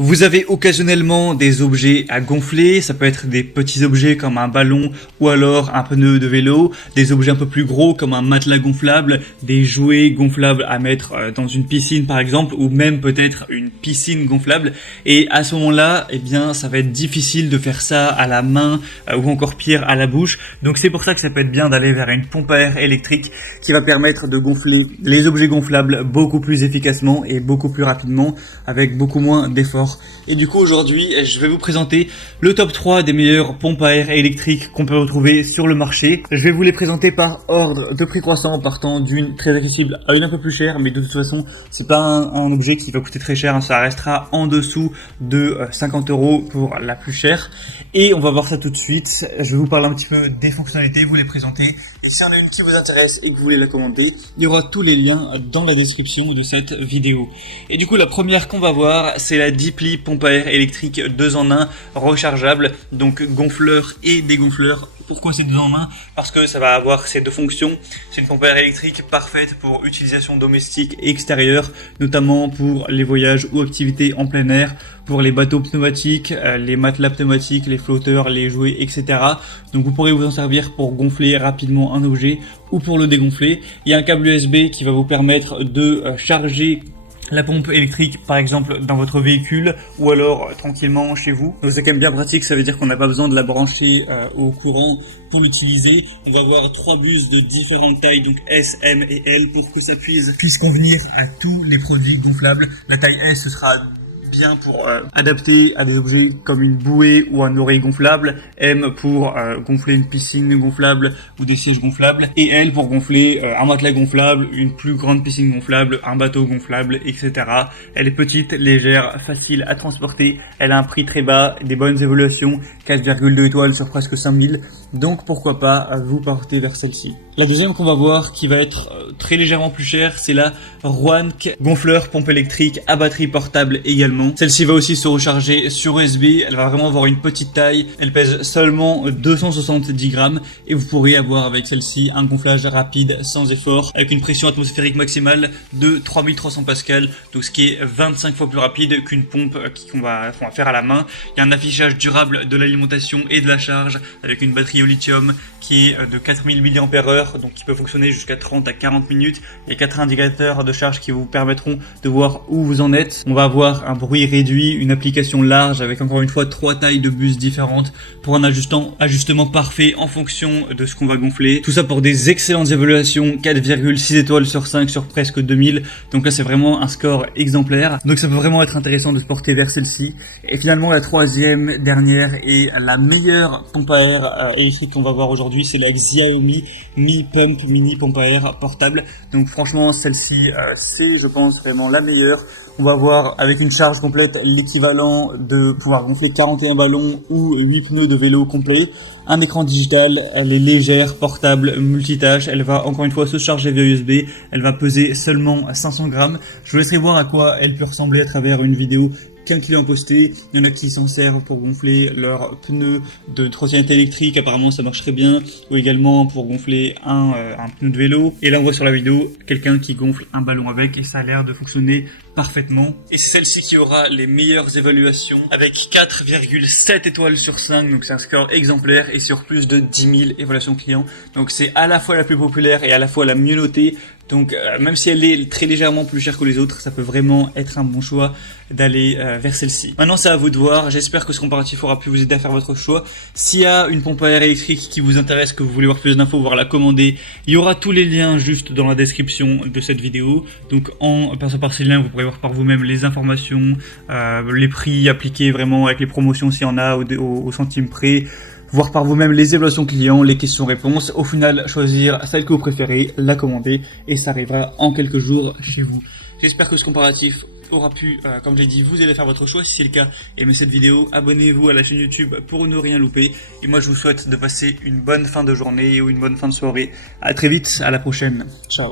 Vous avez occasionnellement des objets à gonfler, ça peut être des petits objets comme un ballon ou alors un pneu de vélo, des objets un peu plus gros comme un matelas gonflable, des jouets gonflables à mettre dans une piscine par exemple, ou même peut-être une piscine gonflable. Et à ce moment-là, eh bien, ça va être difficile de faire ça à la main ou encore pire à la bouche. Donc c'est pour ça que ça peut être bien d'aller vers une pompe à air électrique qui va permettre de gonfler les objets gonflables beaucoup plus efficacement et beaucoup plus rapidement avec beaucoup moins d'efforts. Et du coup aujourd'hui je vais vous présenter le top 3 des meilleures pompes à air électriques qu'on peut retrouver sur le marché. Je vais vous les présenter par ordre de prix croissant, partant d'une très accessible à une un peu plus chère, mais de toute façon c'est pas un objet qui va coûter très cher, hein. Ça restera en dessous de 50 € pour la plus chère. Et on va voir ça tout de suite. Je vais vous parler un petit peu des fonctionnalités, vous les présenter. Et s'il y en a une qui vous intéresse et que vous voulez la commander, il y aura tous les liens dans la description de cette vidéo. Et du coup, la première qu'on va voir, c'est la Deeply pompe à air électrique 2 en 1 rechargeable, donc gonfleur et dégonfleur. Pourquoi c'est 2 en 1? Parce que ça va avoir ces deux fonctions. C'est une pompe à air électrique parfaite pour utilisation domestique et extérieure, notamment pour les voyages ou activités en plein air, pour les bateaux pneumatiques, les matelas pneumatiques, les flotteurs, les jouets, etc. Donc vous pourrez vous en servir pour gonfler rapidement un objet ou pour le dégonfler. Il y a un câble USB qui va vous permettre de charger la pompe électrique par exemple dans votre véhicule ou alors tranquillement chez vous. Donc c'est quand même bien pratique, ça veut dire qu'on n'a pas besoin de la brancher au courant pour l'utiliser. On va avoir 3 buses de différentes tailles, donc S, M et L, pour que ça puisse convenir à tous les produits gonflables. La taille S ce sera bien pour adapter à des objets comme une bouée ou un oreille gonflable, M pour gonfler une piscine gonflable ou des sièges gonflables, et L pour gonfler un matelas gonflable, une plus grande piscine gonflable, un bateau gonflable, etc. Elle est petite, légère, facile à transporter, elle a un prix très bas, des bonnes évaluations, 4,2 étoiles sur presque 5000, donc pourquoi pas vous porter vers celle-ci. La deuxième qu'on va voir, qui va être très légèrement plus chère, c'est la Roank gonfleur pompe électrique à batterie portable également. Celle-ci va aussi se recharger sur USB, elle va vraiment avoir une petite taille, elle pèse seulement 270 grammes et vous pourrez avoir avec celle-ci un gonflage rapide sans effort avec une pression atmosphérique maximale de 3300 pascal, donc ce qui est 25 fois plus rapide qu'une pompe qu'on va faire à la main. Il y a un affichage durable de l'alimentation et de la charge avec une batterie au lithium qui est de 4000 mAh, donc qui peut fonctionner jusqu'à 30 à 40 minutes. Il y a 4 indicateurs de charge qui vous permettront de voir où vous en êtes. On va avoir un bruit réduit, une application large avec encore une fois 3 tailles de bus différentes pour un ajustement parfait en fonction de ce qu'on va gonfler. Tout ça pour des excellentes évaluations, 4,6 étoiles sur 5 sur presque 2000. Donc là c'est vraiment un score exemplaire. Donc ça peut vraiment être intéressant de se porter vers celle-ci. Et finalement la troisième dernière et la meilleure pompe à air électrique qu'on va voir aujourd'hui, c'est la Xiaomi Mi Pump Mini pompe à air portable. Donc franchement celle-ci c'est je pense vraiment la meilleure. On va voir avec une charge complète l'équivalent de pouvoir gonfler 41 ballons ou 8 pneus de vélo complets. Un écran digital, elle est légère, portable, multitâche. Elle va encore une fois se charger via USB. Elle va peser seulement 500 grammes. Je vous laisserai voir à quoi elle peut ressembler à travers une vidéo qu'un client posté. Il y en a qui s'en servent pour gonfler leurs pneus de trottinette électrique, apparemment ça marche très bien, ou également pour gonfler un pneu de vélo. Et là on voit sur la vidéo quelqu'un qui gonfle un ballon avec et ça a l'air de fonctionner parfaitement. Et c'est celle-ci qui aura les meilleures évaluations avec 4,7 étoiles sur 5, donc c'est un score exemplaire et sur plus de 10 000 évaluations clients. Donc c'est à la fois la plus populaire et à la fois la mieux notée. Donc même si elle est très légèrement plus chère que les autres, ça peut vraiment être un bon choix d'aller vers celle-ci. Maintenant c'est à vous de voir, j'espère que ce comparatif aura pu vous aider à faire votre choix. S'il y a une pompe à air électrique qui vous intéresse, que vous voulez voir plus d'infos, voir la commander, il y aura tous les liens juste dans la description de cette vidéo. Donc en passant par ces liens, vous pourrez voir par vous-même les informations, les prix appliqués vraiment avec les promotions s'il y en a au centime près. Voir par vous-même les évaluations clients, les questions-réponses, au final choisir celle que vous préférez, la commander et ça arrivera en quelques jours chez vous. J'espère que ce comparatif aura pu, comme j'ai dit, vous aider à faire votre choix. Si c'est le cas, aimez cette vidéo, abonnez-vous à la chaîne YouTube pour ne rien louper. Et moi je vous souhaite de passer une bonne fin de journée ou une bonne fin de soirée. À très vite, à la prochaine. Ciao.